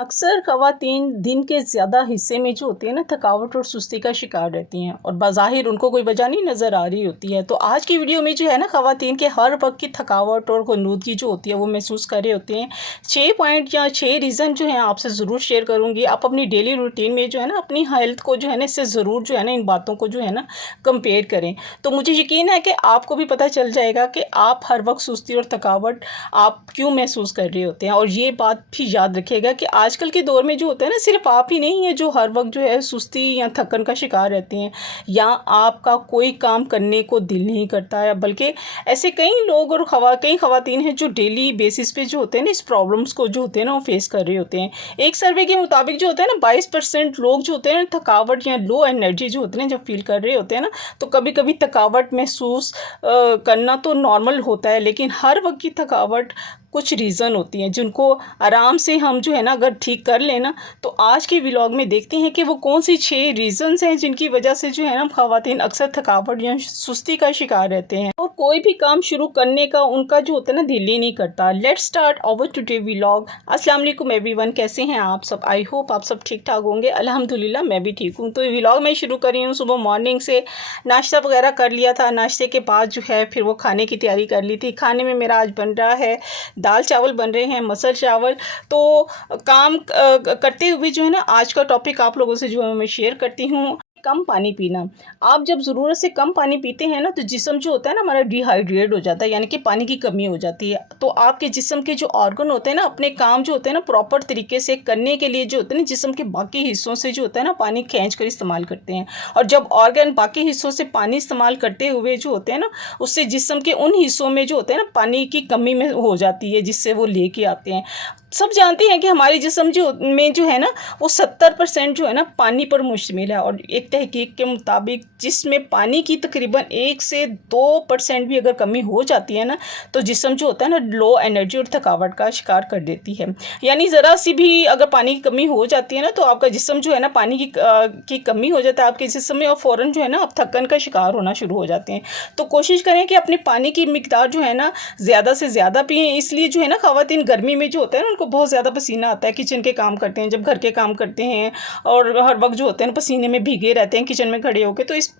अक्सर ख़वातीन दिन के ज़्यादा हिस्से में जो होती है ना थकावट और सुस्ती का शिकार रहती हैं और बज़ाहिर उनको कोई वजह नहीं नज़र आ रही होती है। तो आज की वीडियो में जो है ना ख़वातीन के हर वक्त की थकावट और ग़ुनूदगी जो होती है वो महसूस कर रहे होते हैं। 6 पॉइंट या 6 रीज़न जो हैं आपसे ज़रूर शेयर करूँगी। आप अपनी डेली रूटीन में जो है ना अपनी हेल्थ को जो है ना इससे ज़रूर जो है ना इन बातों को जो है ना कंपेयर करें। तो मुझे यकीन है कि आपको भी पता चल जाएगा कि आप हर वक्त सुस्ती और थकावट आप क्यों महसूस कर रहे होते हैं। और ये बात भी याद रखिएगा कि आजकल के दौर में जो होता है ना सिर्फ आप ही नहीं है जो हर वक्त जो है सुस्ती या थकन का शिकार रहते हैं या आपका कोई काम करने को दिल नहीं करता है, बल्कि ऐसे कई लोग और कई ख़वातीन हैं जो डेली बेसिस पे जो होते हैं ना इस प्रॉब्लम्स को जो होते हैं ना वो फेस कर रहे होते हैं। एक सर्वे के मुताबिक जो होता है ना 22% लोग जो होते हैं ना थकावट या लो एनर्जी जो होते हैं जब फील कर रहे होते हैं ना, तो कभी कभी थकावट महसूस करना तो नॉर्मल होता है, लेकिन हर वक्त की थकावट कुछ रीज़न होती हैं जिनको आराम से हम जो है ना अगर ठीक कर लेना। तो आज के व्लॉग में देखते हैं कि वो कौन सी 6 रीज़न्स हैं जिनकी वजह से जो है ना ख़वातीन अक्सर थकावट या सुस्ती का शिकार रहते हैं और कोई भी काम शुरू करने का उनका जो होता है ना दिल ही नहीं करता। Let's start our today vlog. अस्सलाम वालेकुम एवरीवन, कैसे हैं आप सब? आई होप आप सब ठीक ठाक होंगे। अल्हम्दुलिल्लाह मैं भी ठीक हूँ। तो ये व्लॉग मैं शुरू कर रही हूँ सुबह मॉर्निंग से। नाश्ता वगैरह कर लिया था, नाश्ते के बाद जो है फिर वो खाने की तैयारी कर ली थी। खाने में मेरा आज बन रहा है दाल चावल बन रहे हैं, मसल चावल। तो काम करते हुए जो है ना आज का टॉपिक आप लोगों से जो है मैं शेयर करती हूँ, कम पानी पीना। आप जब ज़रूरत से कम पानी पीते हैं ना तो जिस्म जो होता है ना हमारा डिहाइड्रेट हो जाता है, यानी कि पानी की कमी हो जाती है। तो आपके जिस्म के जो ऑर्गन होते हैं ना अपने काम जो होते हैं ना प्रॉपर तरीके से करने के लिए जो होते हैं ना जिस्म के बाकी हिस्सों से जो होता है ना पानी खींच कर इस्तेमाल करते हैं। और जब ऑर्गन बाकी हिस्सों से पानी इस्तेमाल करते हुए जो होते हैं ना उससे जिस्म के उन हिस्सों में जो होते हैं ना पानी की कमी में हो जाती है, जिससे वो लेके आते हैं। सब जानते हैं कि हमारे जिस्म जो है ना वो 70% जो है ना पानी पर मुश्तमिल है। और एक तहकीक के मुताबिक जिसमें पानी की तकरीबन 1 से 2% भी अगर कमी हो जाती है ना तो जिस्म जो होता है ना लो एनर्जी और थकावट का शिकार कर देती है। यानी ज़रा सी भी अगर पानी की कमी हो जाती है ना तो आपका जिस्म जो है ना पानी की कमी हो जाता है आपके जिस्म में, और फ़ौरन जो है ना आप थकन का शिकार होना शुरू हो जाते हैं। तो कोशिश करें कि अपने पानी की मिकदार जो है ना ज़्यादा से ज़्यादा पिएँ। इसलिए जो है ना ख़वातीन गर्मी में जो होता है ना उनको बहुत ज़्यादा पसीना आता है। किचन के काम करते हैं, जब घर के काम करते हैं और हर वक्त जो होते हैं ना पसीने में भीगे रहते हैं किचन में खड़े होकर, तो इस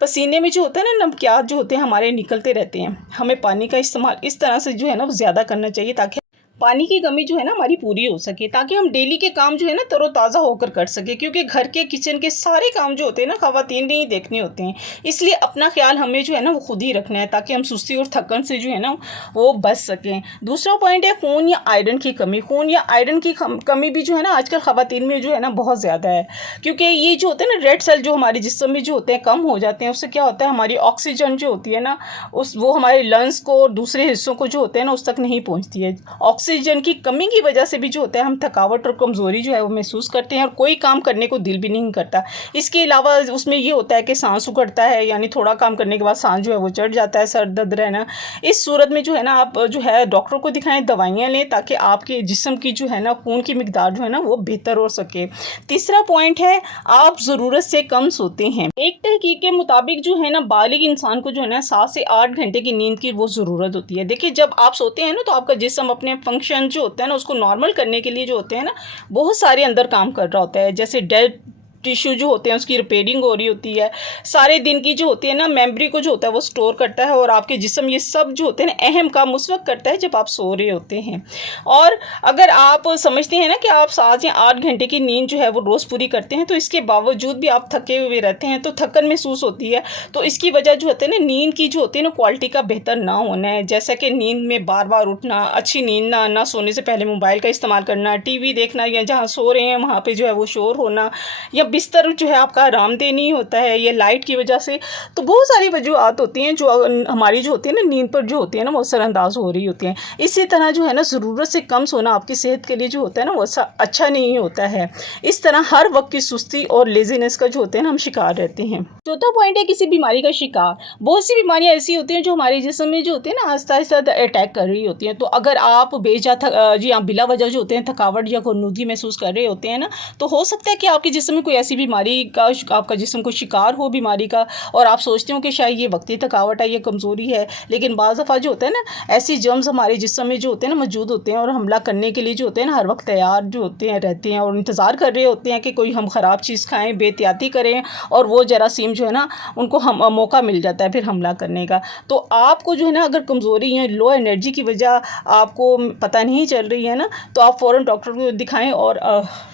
पसीने में जो होता है ना नमकियात जो होते हैं हमारे निकलते रहते हैं। हमें पानी का इस्तेमाल इस तरह से जो है ना वो ज़्यादा करना चाहिए ताकि पानी की कमी जो है ना हमारी पूरी हो सके, ताकि हम डेली के काम जो है ना तरोताज़ा होकर कर सके। क्योंकि घर के किचन के सारे काम जो होते हैं ना ख़वातीन ने ही देखने होते हैं, इसलिए अपना ख्याल हमें जो है ना वो खुद ही रखना है ताकि हम सुस्ती और थकन से जो है ना वो बच सकें। दूसरा पॉइंट है खून या आयरन की कमी। खून या आयरन की कमी भी जो है ना आजकल ख़वातीन में जो है ना बहुत ज़्यादा है, क्योंकि ये जो होते हैं ना रेड सेल जो हमारे जिस्म में जो होते हैं कम हो जाते हैं। उससे क्या होता है हमारी ऑक्सीजन जो होती है ना वो हमारे लंग्स को और दूसरे हिस्सों को जो होते हैं ना उस तक नहीं पहुँचती है। ऑक्सीजन की कमी की वजह से भी जो होता है हम थकावट और कमज़ोरी जो है वो महसूस करते हैं और कोई काम करने को दिल भी नहीं करता। इसके अलावा उसमें ये होता है कि सांस उखड़ता है, यानी थोड़ा काम करने के बाद सांस जो है वो चढ़ जाता है, सर दर्द रहना। इस सूरत में जो है ना आप जो है डॉक्टर को दिखाएं, दवाइयाँ लें ताकि आपके जिस्म की जो है ना खून की मिकदार जो है ना वो बेहतर हो सके। तीसरा पॉइंट है आप ज़रूरत से कम सोते हैं। एक तहकीक के मुताबिक जो है ना बालिग इंसान को जो है ना 7 से 8 घंटे की नींद की वो ज़रूरत होती है। देखिए जब आप सोते हैं ना तो आपका जिस्म अपने फंक्शन जो होता है ना उसको नॉर्मल करने के लिए जो होते हैं ना बहुत सारे अंदर काम कर रहा होता है। जैसे डेड टिश्यू जो होते हैं उसकी रिपेयरिंग हो रही होती है, सारे दिन की जो होती है ना मेमोरी को जो होता है वो स्टोर करता है, और आपके जिस्म ये सब जो होते हैं ना अहम काम उस वक्त करता है जब आप सो रहे होते हैं। और अगर आप समझते हैं ना कि आप 7 या 8 घंटे की नींद जो है वो रोज़ पूरी करते हैं तो इसके बावजूद भी आप थके हुए रहते हैं तो थकन महसूस होती है। तो इसकी वजह जो होती है ना नींद की जो होती है ना क्वालिटी का बेहतर ना होना है, जैसा कि नींद में बार बार उठना, अच्छी नींद ना आना, सोने से पहले मोबाइल का इस्तेमाल करना, टीवी देखना, या जहाँ सो रहे हैं वहाँ पर जो है वो शोर होना, या बिस्तर जो है आपका आरामदेह नहीं होता है, ये लाइट की वजह से। तो बहुत सारी वजूहत होती हैं जो हमारी जो होती है ना नींद पर जो होती है ना वो असरअंदाज हो रही होती हैं। इसी तरह जो है ना ज़रूरत से कम सोना आपकी सेहत के लिए जो होता है ना वो अच्छा नहीं होता है। इस तरह हर वक्त की सुस्ती और लेजीनेस का जो होते हैं ना हम शिकार रहते हैं। चौथा पॉइंट है किसी बीमारी का शिकार। बहुत सी बीमारियां ऐसी होती हैं जो हमारे जिस्म में जो होती है ना आहिस्ता आहिस्ता अटैक कर रही होती हैं। तो अगर आप जी हाँ बिला वजह जो होते हैं थकावट या ग़ुनूदगी महसूस कर रहे होते हैं ना तो हो सकता है कि आपके जिस्म में कोई ऐसी बीमारी का आपका जिस्म को शिकार हो बीमारी का, और आप सोचते हो कि शायद ये वक्ती थकावट है, ये कमज़ोरी है, लेकिन बाज़ दफ़ा जो होता है ना, ऐसी जर्म्स हमारे जिस्म में जो होते हैं ना मौजूद होते हैं और हमला करने के लिए जो होते हैं ना हर वक्त तैयार जो होते हैं रहते हैं और इंतज़ार कर रहे होते हैं कि कोई हम ख़राब चीज़ खाएँ, बेहतियाती करें, और वो जरासीम जो है ना उनको हम मौका मिल जाता है फिर हमला करने का। तो आपको जो है ना अगर कमज़ोरी या लो एनर्जी की वजह आपको पता नहीं चल रही है ना, तो आप फ़ौरन डॉक्टर को दिखाएं और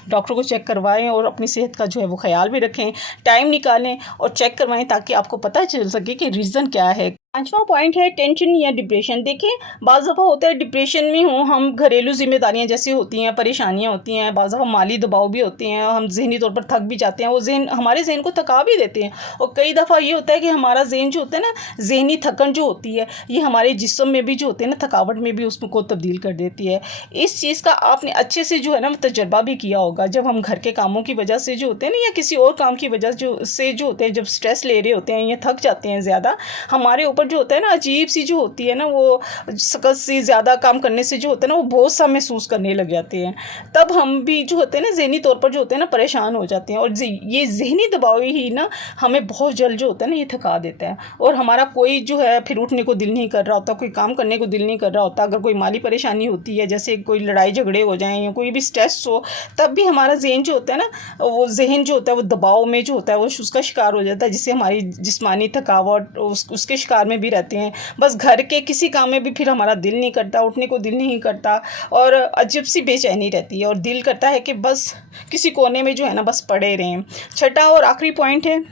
डॉक्टर को चेक करवाएं और अपनी सेहत का जो है वो ख्याल भी रखें, टाइम निकालें और चेक करवाएं ताकि आपको पता चल सके कि रीज़न क्या है। पाँचवा पॉइंट है टेंशन या डिप्रेशन। देखिए, बाज़ दफ़ा होता है डिप्रेशन में हो हम, घरेलू ज़िम्मेदारियाँ जैसी होती हैं, परेशानियाँ होती हैं, बाज़ दफ़ा माली दबाव भी होते हैं, हम ज़हनी तौर पर थक भी जाते हैं, वो ज़हन हमारे ज़हन को थका भी देते हैं। और कई दफ़ा ये होता है कि हमारा ज़हन जो होता है ना, ज़हनी थकन जो होती है ये हमारे जिस्म में भी जो होते हैं ना थकावट में भी उसको तब्दील कर देती है। इस चीज़ का आपने अच्छे से जो है ना तजर्बा भी किया होगा, जब हम घर के कामों की वजह से जो होते हैं ना या किसी और काम की वजह जो होते हैं, जब स्ट्रेस ले रहे होते हैं या थक जाते हैं ज़्यादा, हमारे ऊपर जो होता है ना अजीब सी जो होती है ना वो सकत सी, ज़्यादा काम करने से जो होता है ना वो बोझ सा महसूस करने लग जाते हैं। तब हम भी जो होते हैं ना ज़हनी तौर पर जो होते हैं ना परेशान हो जाते हैं, और ये ज़हनी दबाव ही ना हमें बहुत जल्द जो होता है ना ये थका देता है, और हमारा कोई जो है फिर उठने को दिल नहीं कर रहा होता, कोई काम करने को दिल नहीं कर रहा होता। अगर कोई माली परेशानी होती है, जैसे कोई लड़ाई झगड़े हो जाएँ या कोई भी स्ट्रेस हो, तब भी हमारा ज़हन जो होता है ना, वो ज़हन जो होता है वो दबाव में जो होता है वो उसका शिकार हो जाता है, जिससे हमारी जिस्मानी थकावट उसके शिकार में भी रहते हैं। बस घर के किसी काम में भी फिर हमारा दिल नहीं करता, उठने को दिल नहीं करता, और अजीब सी बेचैनी रहती है और दिल करता है कि बस किसी कोने में जो है ना बस पड़े रहें। छठा और आखिरी पॉइंट है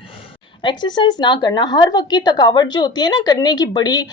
एक्सरसाइज ना करना। हर वक्त की थकावट जो होती है ना करने की बड़ी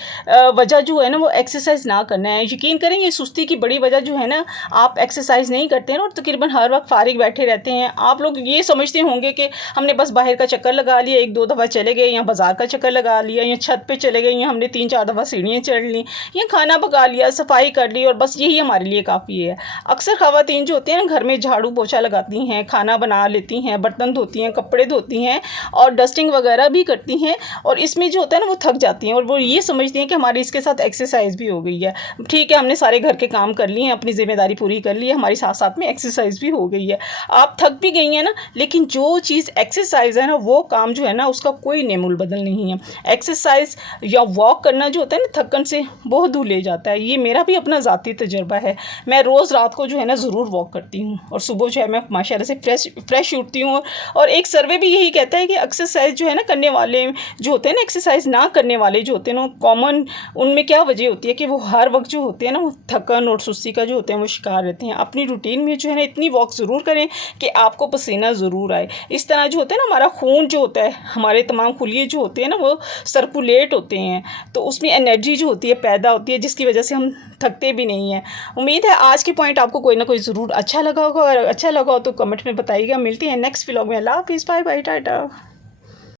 वजह जो है ना वो एक्सरसाइज ना करना है। यकीन करें ये सुस्ती की बड़ी वजह जो है ना, आप एक्सरसाइज नहीं करते हैं और तकरीबन हर वक्त फारिग बैठे रहते हैं। आप लोग ये समझते होंगे कि हमने बस बाहर का चक्कर लगा लिया, एक दो दफ़ा चले गए, या बाज़ार का चक्कर लगा लिया, या छत पे चले गए, या हमने 3-4 दफ़ा सीढ़ियाँ चढ़ ली, या खाना पका लिया, सफाई कर ली, और बस यही हमारे लिए काफ़ी है। अक्सर ख़वातीन जो होती हैं ना घर में झाड़ू पोछा लगाती हैं, खाना बना लेती हैं, बर्तन धोती हैं, कपड़े धोती हैं और डस्टिंग वगैरह भी करती हैं, और इसमें जो होता है ना वो थक जाती हैं और वो ये समझती हैं कि हमारी इसके साथ एक्सरसाइज भी हो गई है। ठीक है, हमने सारे घर के काम कर लिए हैं, अपनी ज़िम्मेदारी पूरी कर ली है, हमारी साथ साथ में एक्सरसाइज भी हो गई है। आप थक भी गई हैं ना, लेकिन जो चीज़ एक्सरसाइज है ना वो काम जो है ना उसका कोई नेमुल बदल नहीं है। एक्सरसाइज या वॉक करना जो होता है ना थकन से बहुत दूर ले जाता है। ये मेरा भी अपना ज़ाती तजर्बा है। मैं रोज़ रात को जो है ना ज़रूर वॉक करती हूँ और सुबह जो है मैं माशाल्लाह से फ्रेश उठती हूँ। और एक सर्वे भी यही कहता है कि एक्सरसाइज जो है ना करने वाले जो होते हैं ना, एक्सरसाइज ना करने वाले जो होते हैं ना, कॉमन उनमें क्या वजह होती है कि वो हर वक्त जो होते हैं ना वो थकन और सुस्ती का जो होते हैं वो शिकार रहते हैं। अपनी रूटीन में जो है ना इतनी वॉक ज़रूर करें कि आपको पसीना ज़रूर आए। इस तरह जो होता है ना हमारा खून जो होता है, हमारे तमाम खुलिये जो होते हैं ना वो सर्कुलेट होते हैं, तो उसमें एनर्जी जो होती है पैदा होती है, जिसकी वजह से हम थकते भी नहीं हैं। उम्मीद है आज के पॉइंट आपको कोई ना कोई ज़रूर अच्छा लगा होगा, और अच्छा लगा हो तो कमेंट में बताइएगा। मिलती है नेक्स्ट व्लॉग में। अल्लाह हाफिज़, बाय बाय, टाटा।